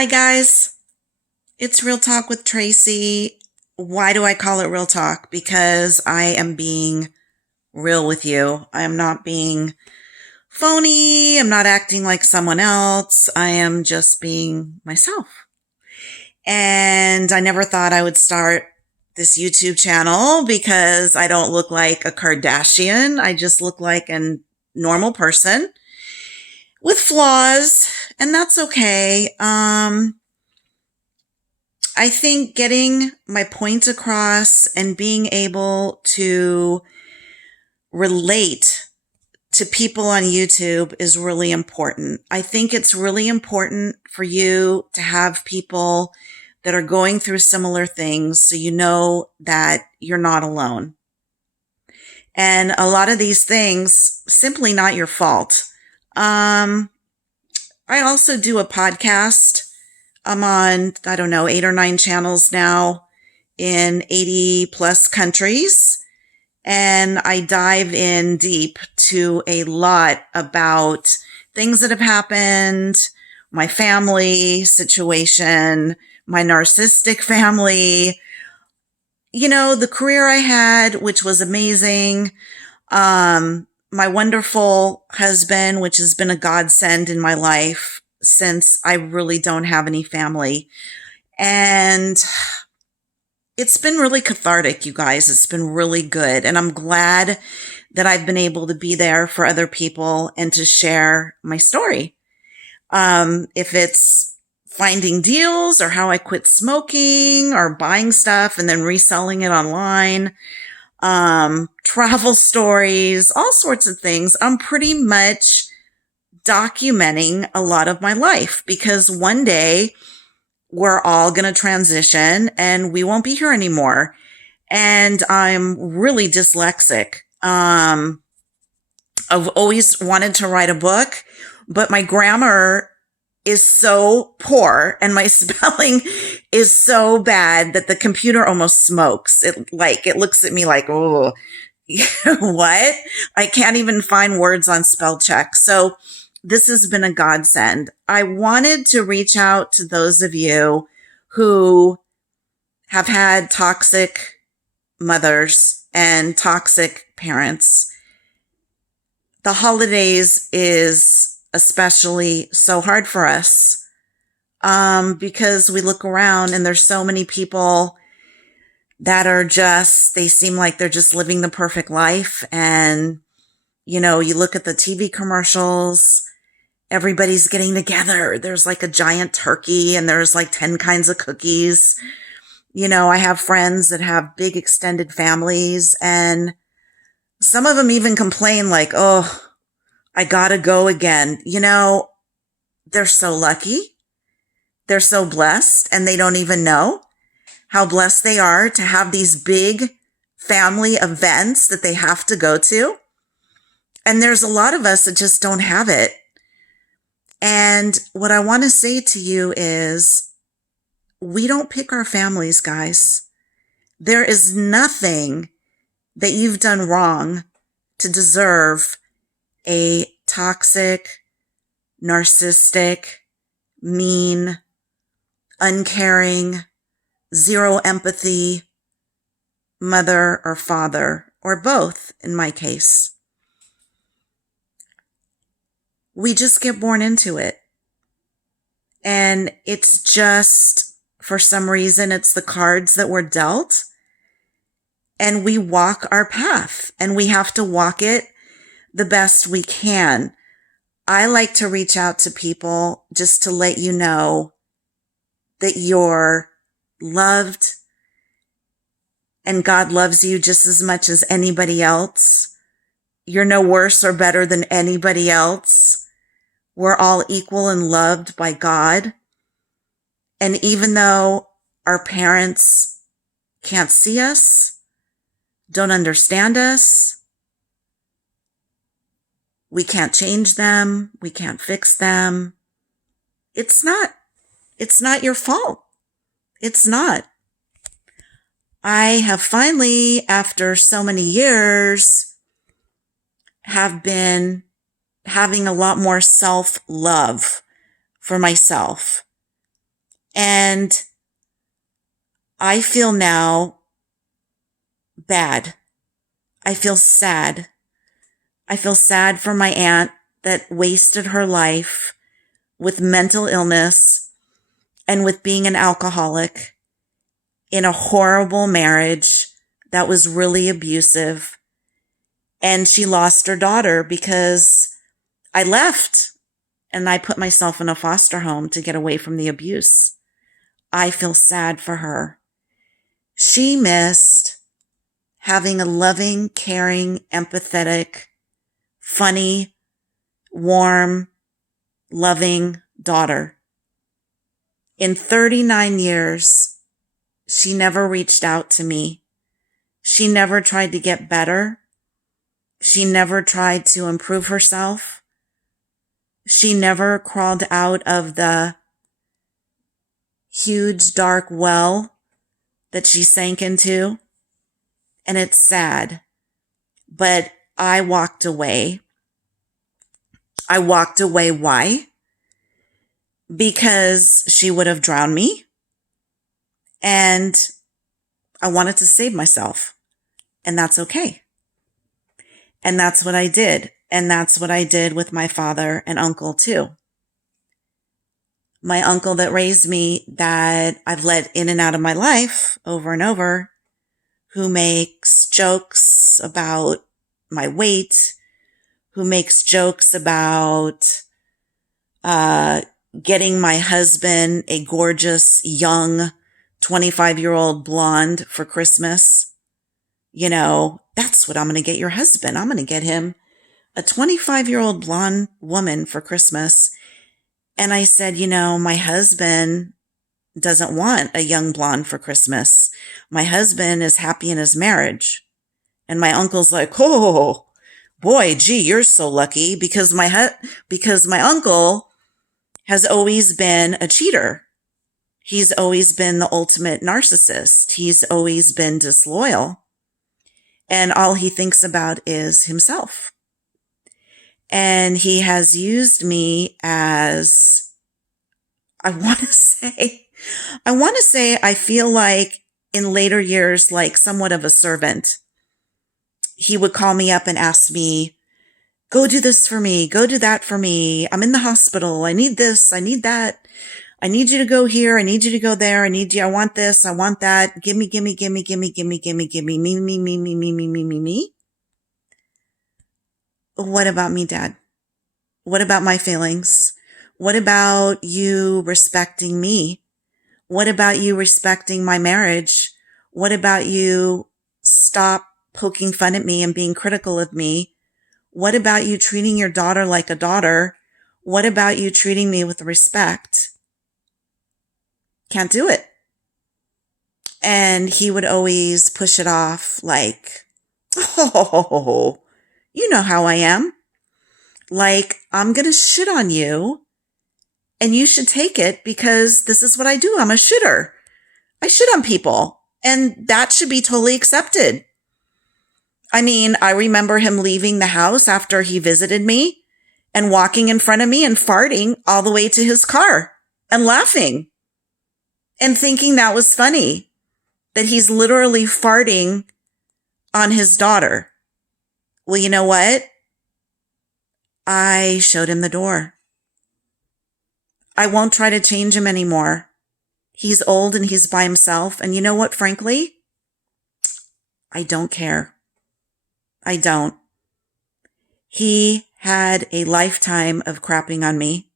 Hi, guys. It's Real Talk with Tracy. Why do I call it Real Talk? Because I am being real with you. I am not being phony. I'm not acting like someone else. I am just being myself. And I never thought I would start this YouTube channel because I don't look like a Kardashian. I just look like a normal person with flaws, and that's okay. I think getting my point across and being able to relate to people on YouTube is really important. I think it's really important for you to have people that are going through similar things so you know that you're not alone. And a lot of these things simply not your fault. I also do a podcast. I'm on, I don't know, 8 or 9 channels now in 80 plus countries. And I dive in deep to a lot about things that have happened, my family situation, my narcissistic family, the career I had, which was amazing. My wonderful husband, which has been a godsend in my life since I really don't have any family. And it's been really cathartic, you guys. It's been really good. And I'm glad that I've been able to be there for other people and to share my story. If it's finding deals or how I quit smoking or buying stuff and then reselling it online, travel stories, all sorts of things. I'm pretty much documenting a lot of my life because one day we're all going to transition and we won't be here anymore. And I'm really dyslexic. I've always wanted to write a book, but my grammar is so poor and my spelling is so bad that the computer almost smokes. It looks at me like, oh, what? I can't even find words on spell check. So this has been a godsend. I wanted to reach out to those of you who have had toxic mothers and toxic parents. The holidays is especially so hard for us because we look around and there's so many people that are they seem like they're just living the perfect life. And, you look at the TV commercials, everybody's getting together. There's like a giant turkey and there's like 10 kinds of cookies. I have friends that have big extended families and some of them even complain like, oh, I gotta go again. They're so lucky. They're so blessed and they don't even know how blessed they are to have these big family events that they have to go to. And there's a lot of us that just don't have it. And what I want to say to you is we don't pick our families, guys. There is nothing that you've done wrong to deserve a toxic, narcissistic, mean, uncaring, zero empathy mother or father, or both in my case. We just get born into it. And it's just, for some reason, it's the cards that we're dealt. And we walk our path and we have to walk it the best we can. I like to reach out to people just to let you know that you're loved and God loves you just as much as anybody else. You're no worse or better than anybody else. We're all equal and loved by God. And even though our parents can't see us, don't understand us, we can't change them, we can't fix them, it's not your fault. It's not. I have finally, after so many years, have been having a lot more self-love for myself. And I feel now bad. I feel sad. I feel sad for my aunt that wasted her life with mental illness and with being an alcoholic in a horrible marriage that was really abusive. And she lost her daughter because I left and I put myself in a foster home to get away from the abuse. I feel sad for her. She missed having a loving, caring, empathetic, funny, warm, loving daughter. In 39 years, she never reached out to me. She never tried to get better. She never tried to improve herself. She never crawled out of the huge dark well that she sank into. And it's sad. But I walked away. I walked away. Why? Because she would have drowned me. And I wanted to save myself. And that's okay. And that's what I did. And that's what I did with my father and uncle too. My uncle that raised me, that I've let in and out of my life over and over, who makes jokes about my weight, who makes jokes about getting my husband a gorgeous, young, 25-year-old blonde for Christmas. You know, that's what I'm going to get your husband. I'm going to get him a 25-year-old blonde woman for Christmas. And I said, you know, my husband doesn't want a young blonde for Christmas. My husband is happy in his marriage. And my uncle's like, oh, boy, gee, you're so lucky, because my uncle has always been a cheater. He's always been the ultimate narcissist. He's always been disloyal. And all he thinks about is himself. And he has used me as, I want to say, I feel like in later years, like somewhat of a servant. He would call me up and ask me, go do this for me, go do that for me. I'm in the hospital. I need this. I need that. I need you to go here. I need you to go there. I want this. I want that. Give me, me. What about me, Dad? What about my feelings? What about you respecting me? What about you respecting my marriage? What about you stop poking fun at me and being critical of me? What about you treating your daughter like a daughter? What about you treating me with respect? Can't do it. And he would always push it off like, oh, you know how I am. Like, I'm going to shit on you and you should take it because this is what I do. I'm a shitter. I shit on people and that should be totally accepted. I mean, I remember him leaving the house after he visited me and walking in front of me and farting all the way to his car and laughing and thinking that was funny, that he's literally farting on his daughter. Well, you know what? I showed him the door. I won't try to change him anymore. He's old and he's by himself. And you know what, frankly? I don't care. I don't. He had a lifetime of crapping on me.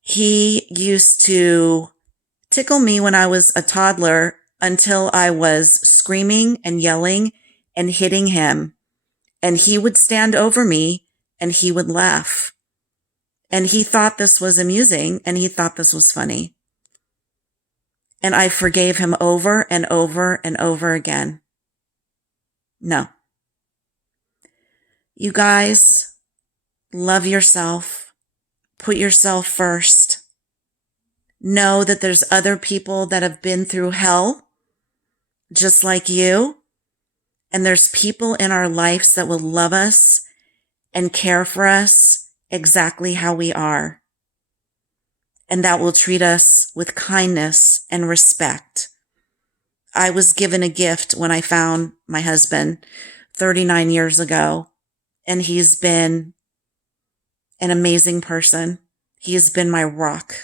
He used to tickle me when I was a toddler until I was screaming and yelling and hitting him. And he would stand over me and he would laugh. And he thought this was amusing and he thought this was funny. And I forgave him over and over and over again. No. You guys, love yourself. Put yourself first. Know that there's other people that have been through hell, just like you. And there's people in our lives that will love us and care for us exactly how we are. and that will treat us with kindness and respect. I was given a gift when I found my husband 39 years ago, and he's been an amazing person. He has been my rock,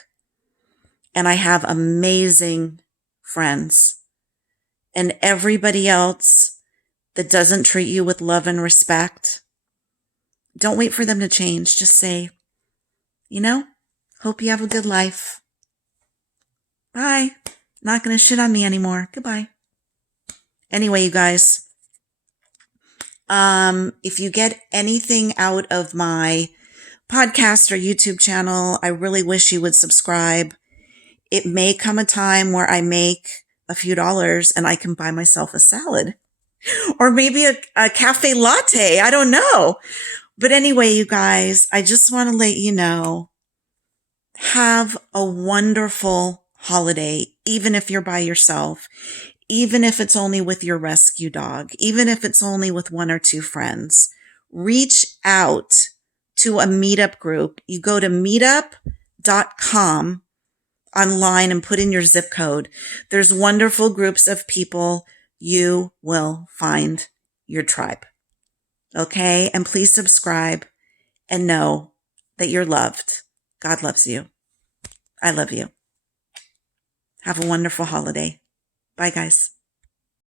and I have amazing friends. And everybody else that doesn't treat you with love and respect, don't wait for them to change. Just say, hope you have a good life. Bye. Not going to shit on me anymore. Goodbye. Anyway, you guys, if you get anything out of my podcast or YouTube channel, I really wish you would subscribe. It may come a time where I make a few dollars and I can buy myself a salad or maybe a cafe latte. I don't know. But anyway, you guys, I just want to let you know, have a wonderful holiday, even if you're by yourself, even if it's only with your rescue dog, even if it's only with one or two friends. Reach out to a meetup group. You go to meetup.com online and put in your zip code. There's wonderful groups of people. You will find your tribe. Okay? And please subscribe and know that you're loved. God loves you. I love you. Have a wonderful holiday. Bye, guys.